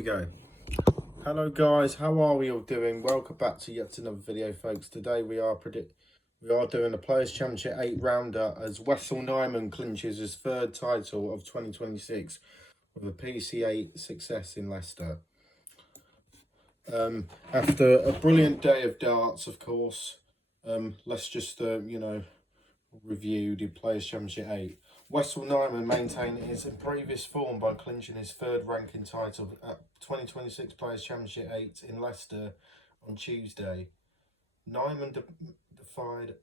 We go. Hello guys, how are we all doing? Welcome back to yet another video, folks. Today we are doing a Players Championship 8 rounder as Wessel Nijman clinches his third title of 2026 with a PCA success in Leicester. After a brilliant day of darts, of course, let's just review the Players Championship 8. Wessel Nijman maintained his previous form by clinching his third ranking title at 2026 Players Championship 8 in Leicester on Tuesday. Nijman defied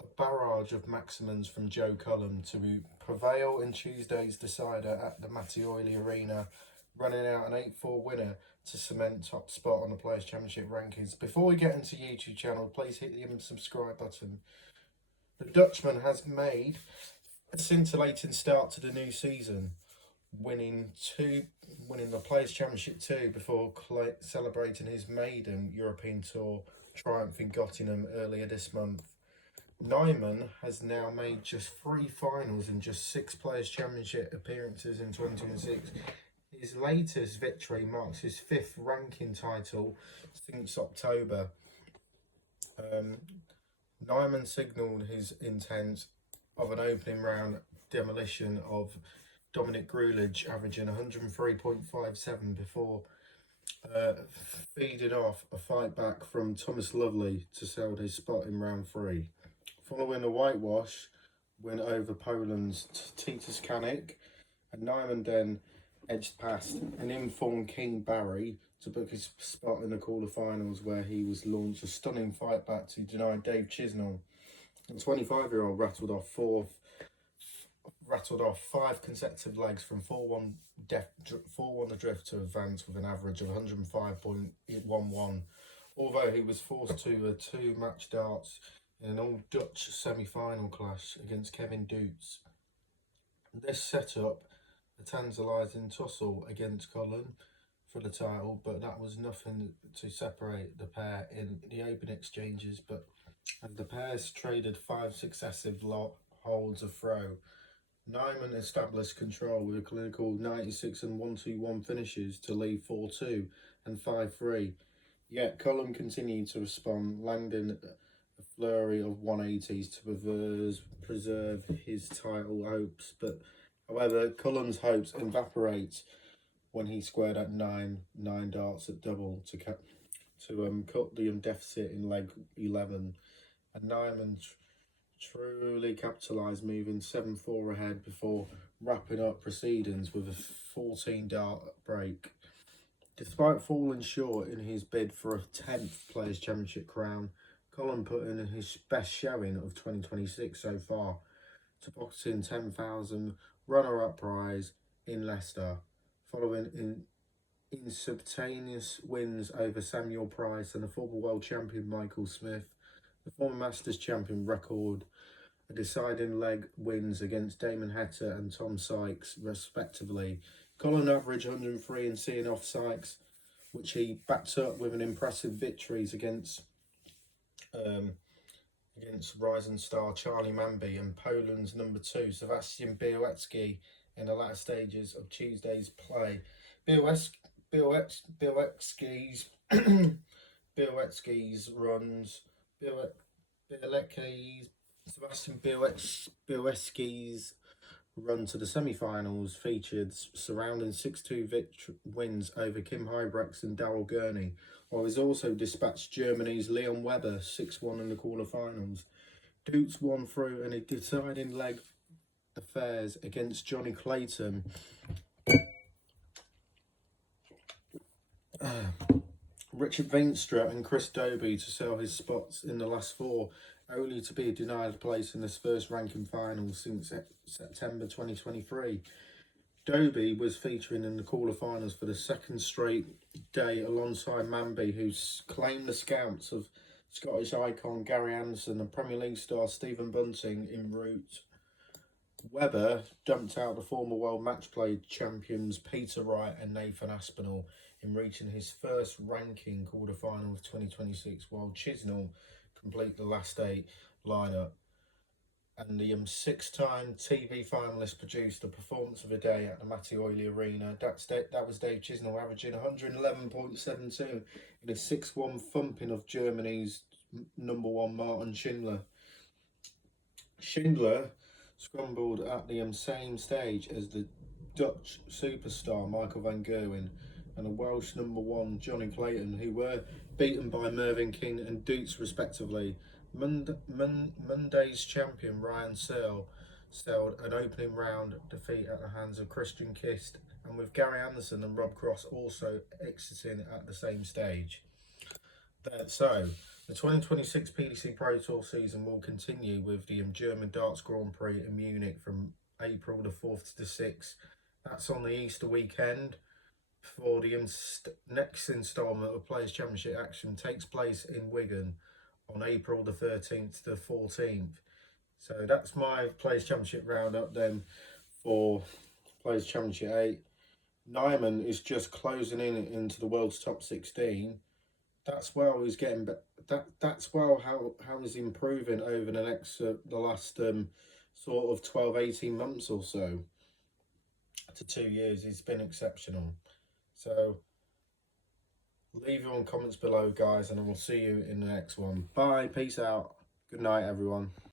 a barrage of maximums from Joe Cullen to prevail in Tuesday's decider at the Mattioli Arena, running out an 8-4 winner to cement top spot on the Players Championship rankings. Before we get into YouTube channel, please hit the subscribe button. The Dutchman has made a scintillating start to the new season, winning the Players Championship 2 before celebrating his maiden European Tour triumph in Göttingen earlier this month. Nijman has now made just 3 finals in just 6 Players Championship appearances in 2026. His latest victory marks his 5th ranking title since October. Nijman signalled his intent of an opening round demolition of Dominic Grulich, averaging 103.57 before feeding off a fight back from Thomas Lovely to sell his spot in round 3. Following a whitewash win over Poland's Titus Kanik, and Nijman then edged past an informed King Barry to book his spot in the quarterfinals, where he was launched a stunning fight back to deny Dave Chisnall. The 25-year-old rattled off 5 consecutive legs from 4-1 adrift to advance with an average of 105.11. Although he was forced to a 2-match darts in an all-Dutch semi-final clash against Kevin Doots. This set up a tantalising tussle against Cullen for the title, but that was nothing to separate the pair in the open exchanges. But as the pairs traded 5 successive holds of throw, Nijman established control with a clinical 96 and 1-2-1 finishes to lead 4-2 and 5-3. Yet Cullen continued to respond, landing a flurry of 180s to preserve his title hopes. But however, Cullen's hopes evaporate when he squared at 9 darts at double to cut the deficit in leg 11, and Nijman truly capitalised, moving 7-4 ahead before wrapping up proceedings with a 14 dart break. Despite falling short in his bid for a 10th Players Championship crown, Cullen put in his best showing of 2026 so far to box in $10,000 runner-up prize in Leicester, following instantaneous wins over Samuel Price and the former world champion Michael Smith. The former Masters champion record a deciding leg wins against Damon Heta and Tom Sykes, respectively. Cullen averaged 103 and seeing off Sykes, which he backed up with an impressive victories against rising star Charlie Manby and Poland's number 2 Sebastian Białecki in the latter stages of Tuesday's play. Białecki's Sebastian Białecki's run to the semi-finals featured surrounding 6-2 wins over Kim Huybrechts and Darryl Gurney, while he's also dispatched Germany's Leon Weber 6-1 in the quarterfinals. Doots won through in a deciding leg affairs against Johnny Clayton. Richard Veenstra and Chris Dobie to sell his spots in the last 4, only to be denied a place in this first ranking final since September 2023. Dobie was featuring in the quarterfinals for the 2nd straight day alongside Manby, who claimed the scouts of Scottish icon Gary Anderson and Premier League star Stephen Bunting en route. Weber dumped out the former world match play champions Peter Wright and Nathan Aspinall in reaching his first ranking quarterfinal of 2026, while Chisnall complete the last 8 lineup. and the 6-time TV finalist produced the performance of the day at the Mattioli Arena. That was Dave Chisnell, averaging 111.72 in a 6-1 thumping of Germany's #1 Martin Schindler. Schindler scrambled at the same stage as the Dutch superstar Michael van Gerwen and a Welsh #1 Johnny Clayton, who were beaten by Mervyn King and Dutes respectively. Monday's champion Ryan Searle staled an opening round defeat at the hands of Christian Kist, and with Gary Anderson and Rob Cross also exiting at the same stage. So, the 2026 PDC Pro Tour season will continue with the German Darts Grand Prix in Munich from April the 4th to the 6th. That's on the Easter weekend. For the next instalment of Players' Championship action takes place in Wigan on April the 13th to the 14th. So that's my Players' Championship roundup then for Players' Championship 8. Nijman is just closing in into the world's top 16. That's well he's getting that's well how he's improving over the next the last sort of 12-18 months or so to 2 years. He's been exceptional. So leave your comments below, guys, and I will see you in the next one. Bye, peace out, good night everyone.